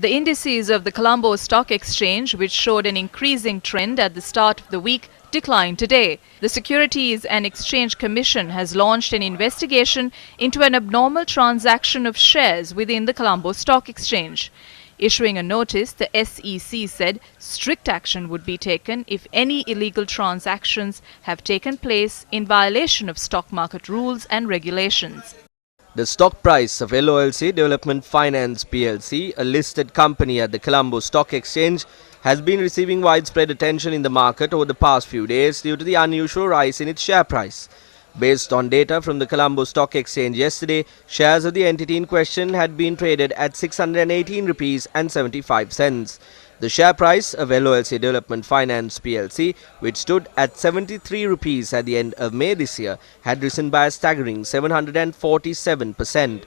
The indices of the Colombo Stock Exchange, which showed an increasing trend at the start of the week, declined today. The Securities and Exchange Commission has launched an investigation into an abnormal transaction of shares within the Colombo Stock Exchange. Issuing a notice, the SEC said strict action would be taken if any illegal transactions have taken place in violation of stock market rules and regulations. The stock price of LOLC Development Finance PLC, a listed company at the Colombo Stock Exchange, has been receiving widespread attention in the market over the past few days due to the unusual rise in its share price. Based on data from the Colombo Stock Exchange yesterday, shares of the entity in question had been traded at 618 rupees and 75 cents. The share price of LOLC Development Finance PLC, which stood at 73 rupees at the end of May this year, had risen by a staggering 747%.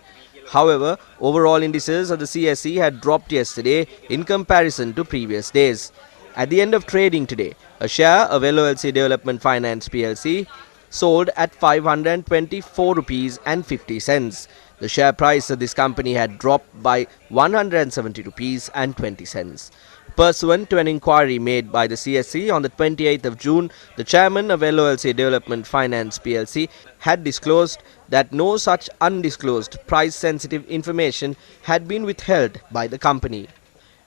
However, overall indices of the CSE had dropped yesterday in comparison to previous days. At the end of trading today, a share of LOLC Development Finance PLC sold at 524 rupees and 50 cents. The share price of this company had dropped by 170 rupees and 20 cents. Pursuant to an inquiry made by the CSE on the 28th of June, the chairman of LOLC Development Finance PLC had disclosed that no such undisclosed price-sensitive information had been withheld by the company.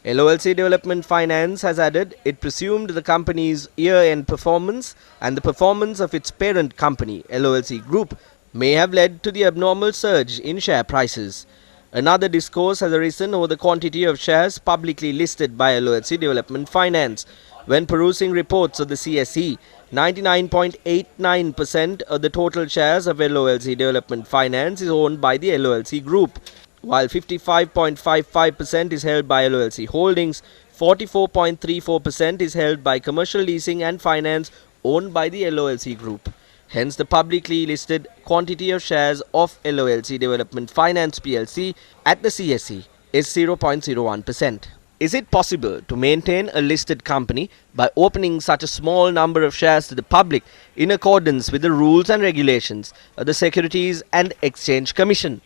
LOLC Development Finance has added it presumed the company's year-end performance and the performance of its parent company, LOLC Group, may have led to the abnormal surge in share prices. Another discourse has arisen over the quantity of shares publicly listed by LOLC Development Finance. When perusing reports of the CSE, 99.89% of the total shares of LOLC Development Finance is owned by the LOLC Group, while 55.55% is held by LOLC Holdings, 44.34% is held by Commercial Leasing and Finance owned by the LOLC Group. Hence, the publicly listed quantity of shares of LOLC Development Finance PLC at the CSE is 0.01%. Is it possible to maintain a listed company by opening such a small number of shares to the public in accordance with the rules and regulations of the Securities and Exchange Commission?